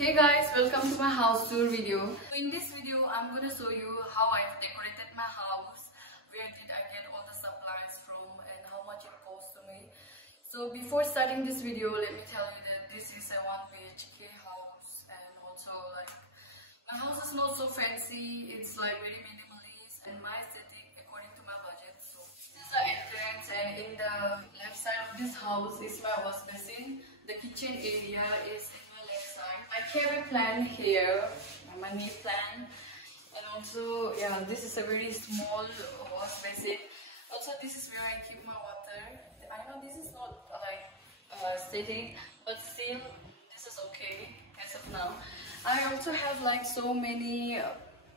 Hey guys, welcome to my house tour video. In this video, I'm gonna show you how I've decorated my house, where did I get all the supplies from, and how much it cost to me. So before starting this video, let me tell you that this is a 1 BHK house, and also like my house is not so fancy. It's like very minimalist and my aesthetic according to my budget. So this is the entrance, and in the left side of this house is my wash basin. The kitchen area is in my left side. I have a plant here, my money plant, and also this is a very small wash basin. Also this is where I keep my water. I know this is not like aesthetic, but still this is okay as of now. I also have like so many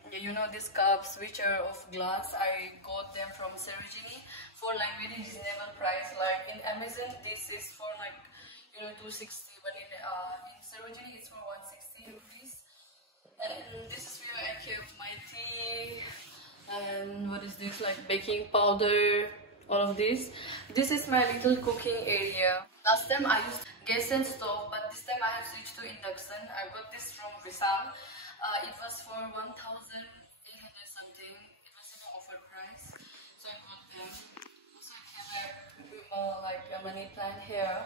these cups which are of glass. I got them from Sarojini for like very reasonable price. Like in Amazon this is for like 260, but in Sarojini it's for 160 rupees. And this is where I keep my tea, and what is this, like baking powder, all of this. This is my little cooking area. Last time I used gas and stove, but this time I have switched to induction. I got this from Vishal. It was for 1,800 something. It was in an offer price, so I got them. Also I have like a money plant here.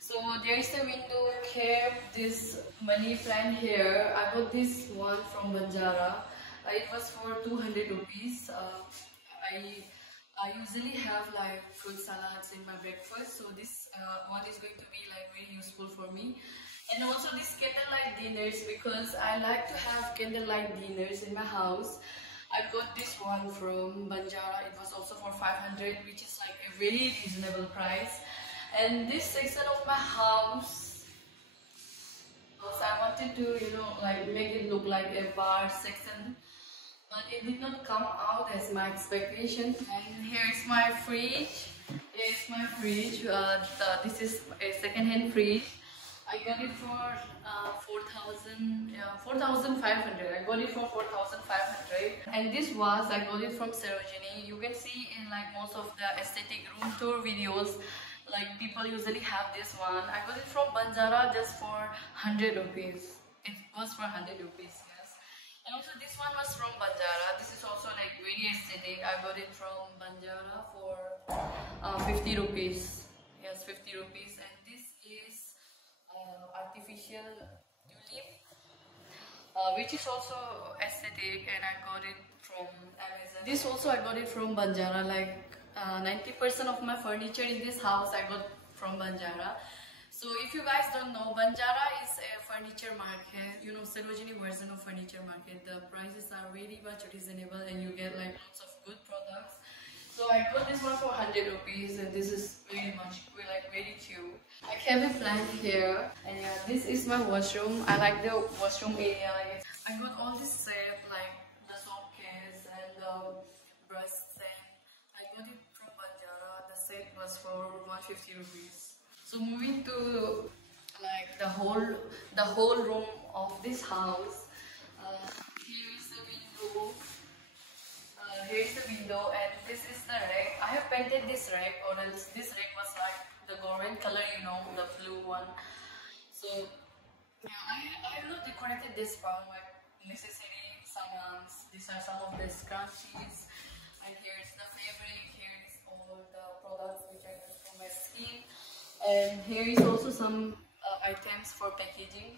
So there is a window. Kept this money plant here. I got this one from Banjara. It was for 200 rupees. I usually have like fruit salads in my breakfast, so this one is going to be like very useful for me. And also this candlelight dinners, because I like to have candlelight dinners in my house. I got this one from Banjara. It was also for 500, which is like a very reasonable price. And this section of my house, also I wanted to like make it look like a bar section, but it did not come out as my expectation. And here is my fridge. Here's my fridge. This is a second-hand fridge. I got it for 4,500. I got it for 4,500. And this vase, I got it from Sarojini. You can see in like most of the aesthetic room tour videos, like people usually have this one. I got it from Banjara just for 100 rupees. It was for 100 rupees, yes. And also this one was from Banjara. This is also like very aesthetic. I got it from Banjara for 50 rupees. Yes, 50 rupees. And this is artificial tulip, which is also aesthetic, and I got it from Amazon. This also I got it from Banjara. Like 90% of my furniture in this house I got from Banjara. So if you guys don't know, Banjara is a furniture market, Sarojini version of furniture market. The prices are very much reasonable and you get like lots of good products. So I got this one for 100 rupees, and this is very cute. I have a plant here, and this is my washroom. I like the washroom area. I got all this set, like the soap case and the brush set. I got it from Banjara. The set was for 150 rupees. So moving to like the whole room of this house. Here is the window. Here is the window, and this is the rack. I have painted this rack, or else this rack was like the government color, the blue one. So I have not decorated this part like necessary sammans. These are some of the scrunchies, and here is the fabric. Here is all the products which I use for my skin, and here is also some items for packaging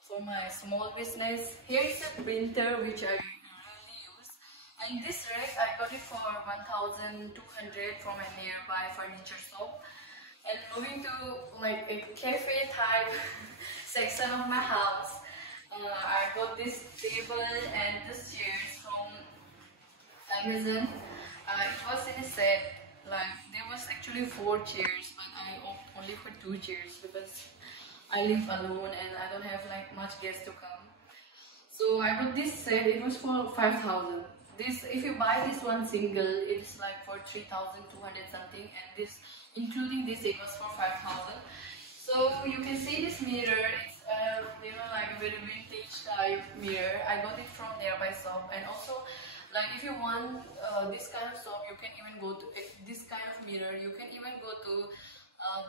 for my small business. Here is a printer which I really use, and this rack I got it for 1,200 from a nearby furniture shop. And moving to like a cafe type section of my house, I got this table and this chairs from Amazon. It was in a set. Like there was actually 4 chairs, but I opted only for 2 chairs because I live alone and I don't have like much guests to come. So I got this set. It was for 5,000. This, if you buy this one single, it's like for 3,200 something, and this, including this, it was for 5,000. So you can see this mirror. It's like a very vintage type mirror. I got it from nearby shop. And also, like if you want this kind of shop, you can even go to this kind of mirror. You can even go to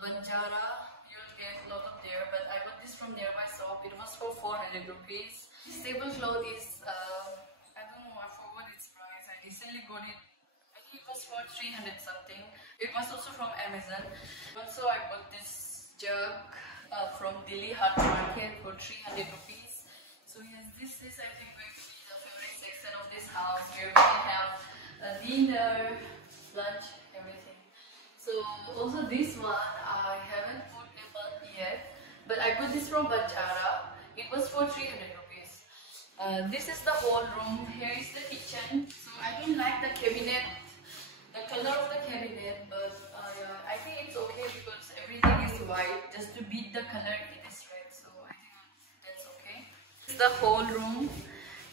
Banjara. You'll get a lot of there, but I got this from nearby shop. It was for 400 rupees. This tablecloth is, I don't know, I forgot its price. I recently got it. I think it was for 300 something. It was also from Amazon. Also, I got this jug from Delhi Market for 300 rupees. So yes, this is I think going to be the favorite section of this house where we can have dinner, lunch, everything. So also this one I haven't put a bulb yet, but I got this from Banjara. It was for 300 rupees. This is the whole room. Here is the kitchen. So I don't like the cabinet, the color of the cabinet, but yeah, I think it's okay because everything is white. Just to beat the color, it is red. So I think that's okay. This is the whole room,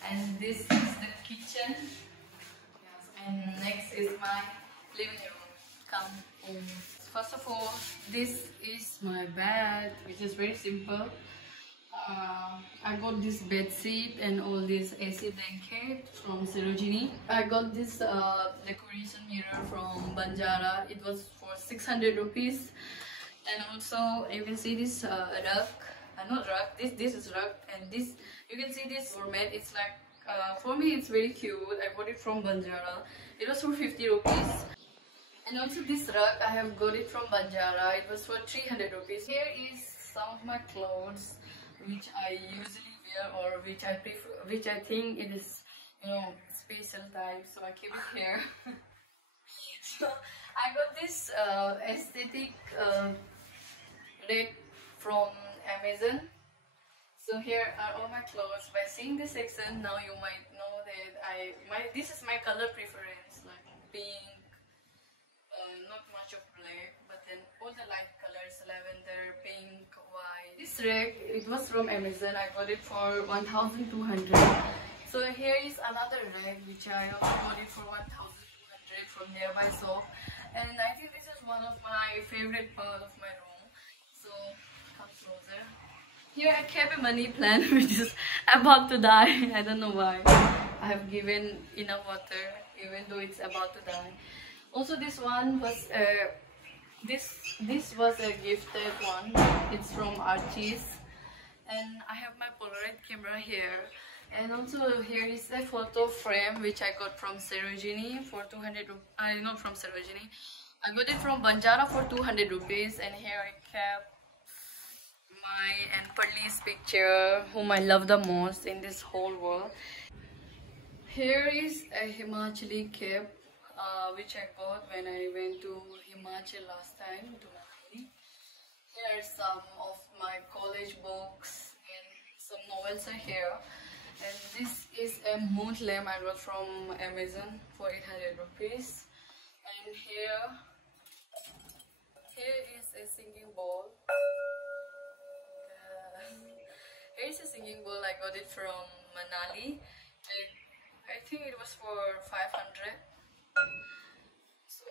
and this is the kitchen. Yes, and next is my living room. Come in. First of all, this is my bed, which is very simple. I got this bed sheet and all this AC blanket from Sarojini. I got this decoration mirror from Banjara. It was for 600 rupees. And also you can see this rug. Not rug. This is rug, and this you can see this format. It's like for me it's very cute. I got it from Banjara. It was for 50 rupees. And also this rug I have got it from Banjara. It was for 300 rupees. Here is some of my clothes which I usually wear, or which I prefer, which I think it is, you know, special type, so I keep it here. So I got this aesthetic rack from Amazon. So here are all my clothes. By seeing this section, now you might know that this is my color preference, like pink, not much of black, but then all the light colors, lavender, pink, white. This rack, it was from Amazon. I got it for 1,200. So here is another rack which I also got it for 1,200 from nearby shop, and I think this is one of my favorite part of my room. So come closer. Here I kept a money plant which is about to die. I don't know why. I have given enough water even though it's about to die. Also this one was this was a gifted one. It's from Archie's, and I have my Polaroid camera here. And also here is a photo frame which I got from Sarojini for 200 rupees. Not from Sarojini. I got it from Banjara for 200 rupees. And here I kept my and Parli's picture, whom I love the most in this whole world. Here is a Himachali cap which I got when I went to Himachal last time to Manali. Here are some of my college books and some novels are here. And this is a mood lamp I got from Amazon for 800 rupees. And here is a singing bowl. Here is a singing bowl. I got it from Manali. And I think it was for 500. So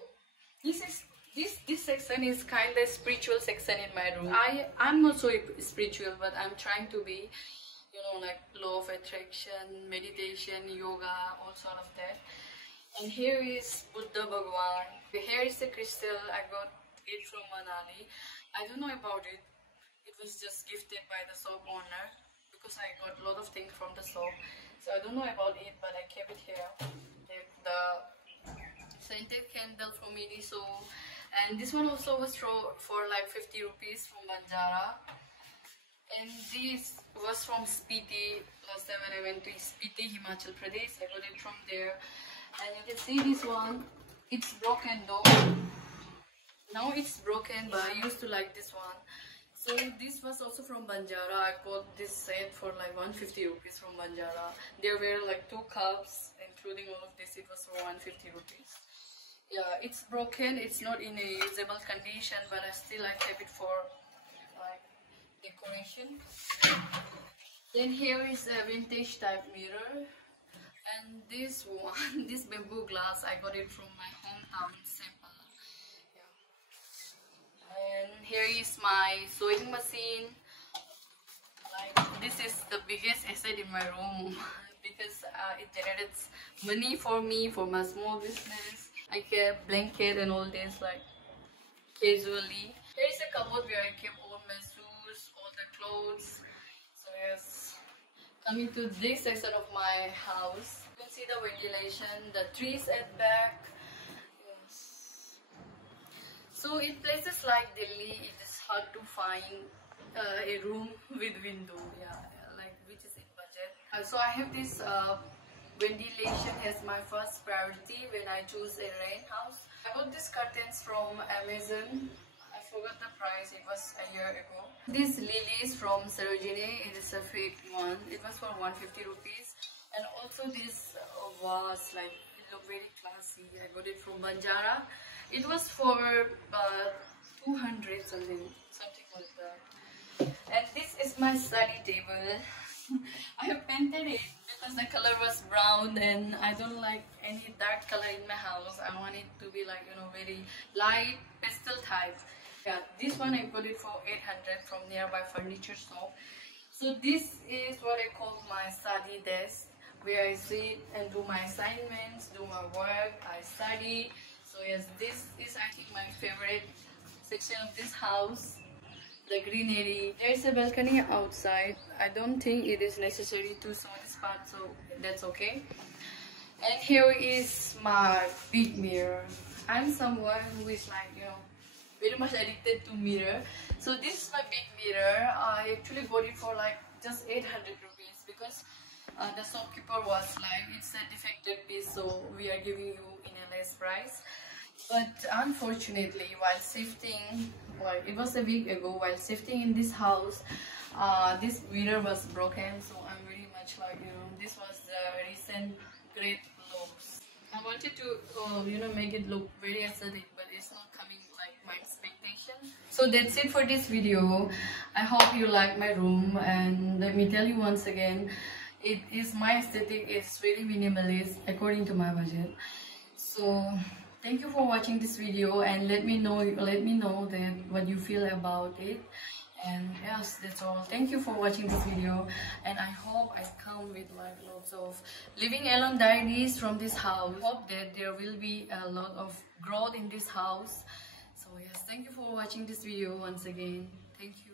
this section is kind of spiritual section in my room. I'm not so spiritual, but I'm trying to be, you know, like law of attraction, meditation, yoga, all sort of that. And here is Buddha Bhagwan. Here is the crystal. I got it from Manali. I don't know about it. It was just gifted by the shop owner because I got a lot of things from the shop. So I don't know about it, but I kept it here. The scented candle from Miniso. And this one also was for like 50 rupees from Banjara. And this was from Spiti. Last time when I went to Spiti, Himachal Pradesh, I got it from there. And you can see this one. It's broken though. Now it's broken, but I used to like this one. So this was also from Banjara. I bought this set for like 150 rupees from Banjara. There were like 2 cups, including all of this. It was for 150 rupees. Yeah, it's broken. It's not in a usable condition, but I still kept it for like decoration. Then here is a vintage type mirror, and this one, this bamboo glass, I got it from my hometown, Simple. Yeah. And here is my sewing machine. Like this is the biggest asset in my room because it generates money for me for my small business. I kept blanket and all this like casually. Here is a cupboard where I keep all my clothes. So yes, coming to this section of my house, you can see the ventilation, the trees at back. Yes. So in places like Delhi, it is hard to find a room with window, like which is in budget. So I have this ventilation as my first priority when I choose a rent house. I bought these curtains from Amazon. I forgot the price, it was a year ago. These lilies from Sarojini, it is a fake one. It was for 150 rupees. And also this vase, like it looked very classy. I got it from Banjara. It was for 200 something like that. And this is my study table. I have painted it because the color was brown and I don't like any dark color in my house. I want it to be like, you know, very light pastel type. Yeah, this one I got it for 800 from nearby furniture shop. So this is what I call my study desk, where I sit and do my assignments, do my work, I study. So yes, this is I think my favorite section of this house. The greenery. There is a balcony outside. I don't think it is necessary to show this part, so that's okay. And here is my big mirror. I'm someone who is like, you know, very much addicted to mirror. So this is my big mirror. I actually got it for like just 800 rupees because the shopkeeper was like, it's a defective piece, so we are giving you in a less price. But unfortunately, while shifting, well, it was a week ago, while shifting in this house, this mirror was broken. So I'm very much like, you know, this was the recent great loss. I wanted to, you know, make it look very aesthetic, but it's not coming like my expectation. So that's it for this video. I hope you like my room, and let me tell you once again, it is my aesthetic. It's really minimalist according to my budget. So thank you for watching this video, and let me know that what you feel about it. And yes, that's all. Thank you for watching this video, and I hope I come with like lots of living alone diaries from this house. Hope that there will be a lot of growth in this house. So yes, thank you for watching this video once again. Thank you.